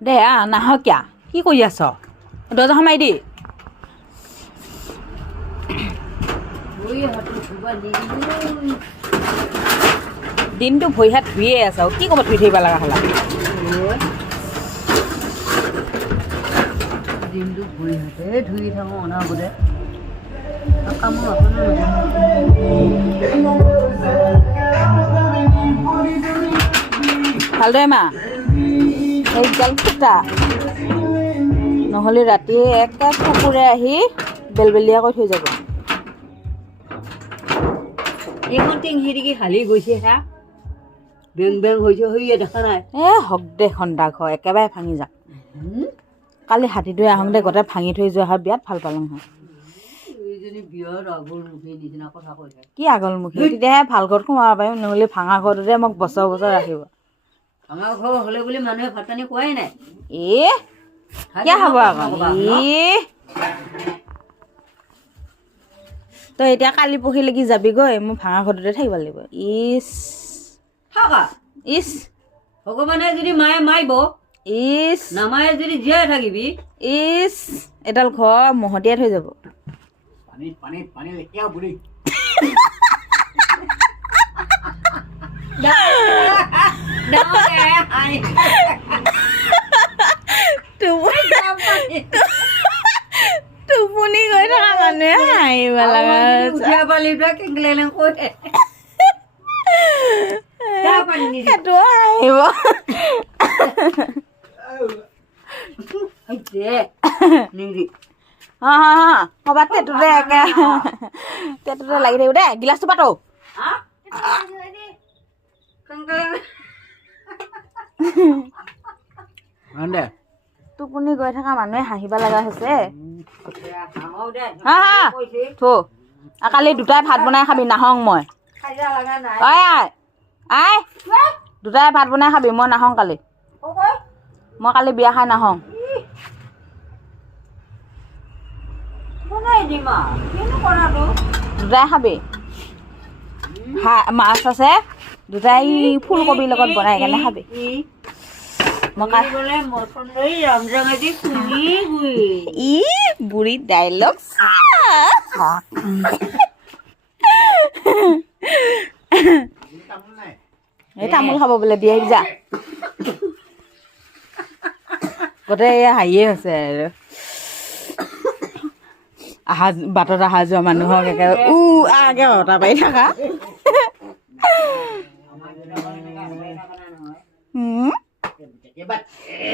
দে নাহ কিয়া কি কৰি আছ দৰ্জা সোমাই দি দিনটো ভৰি হাত ধুয়ে আছ কি ক'ব ধুই থাকিব লগা হ'লা দিনটো ভৰি হাতে ধুই থাকোঁ অনাবতে ভালদৰে মা এইডাল ফুটা নহ'লে ৰাতি একে কুকুৰে আহি বেলবেলীয়া কৰি থৈ যাব এইখন টিংহি টিঙি হালি গৈছে হা বেং বেং হৈছে হৈয়ে দেখা নাই হক দে খন্দা ঘৰ একেবাৰে ভাঙি যাক কালি হাতীটোৱে আহোঁতে গোটেই ভাঙি থৈ যোৱা হয় বিৰাট ভাল পালোঁ হয় এইজনী বিয়াৰ আগৰমুখী নিচিনা কথা কৈছে কি আগলমুখী তেতিয়াহে ভাল ঘৰত সোমাব পাৰিম নহ'লে ভাঙা ঘৰটোতে মোক বছৰ বছৰ ৰাখিব আমাৰ ঘৰ হ'লে বুলি মানুহে ভাত পানী খোৱাই নাই কিয় খাব আকৌ তই এতিয়া কালি পৰহিলৈকে যাবিগৈ মোৰ ভাঙা ঘৰটোতে থাকিব লাগিব থাকা ইচ ভগৱানে যদি মায়ে মাৰিব ইচ নামায়ে যদি জীয়াই থাকিবি ইচ এডাল ঘৰ মহতিয়াই থৈ যাব টোপনি গৈ থকা মানুহে হাঁহিব লগা সেইটো হাঁহিব ক'ৰবাত তেতুতে একে তেতুতে লাগি থাকিব দেই গিলাচটো পাতো টোপনি গৈ থকা মানুহে হাঁহিব লগা হৈছে কালি দুটাই ভাত বনাই খাবি নাহং মই আই দুটাই ভাত বনাই খাবি মই নাহং কালি মই কালি বিয়া খাই নাহং দুটাই খাবি মাছ আছে দুটাই ফুলকবিৰ লগত বনাই কেনে খাবি বুঢ়ী ডাইলগ এই তামোল খাব বোলে দিয়ে যা গোটেই হাঁহিয়ে হৈছে আৰু বাটত অহা যোৱা মানুহক একে আগে অটা পাৰি থাকা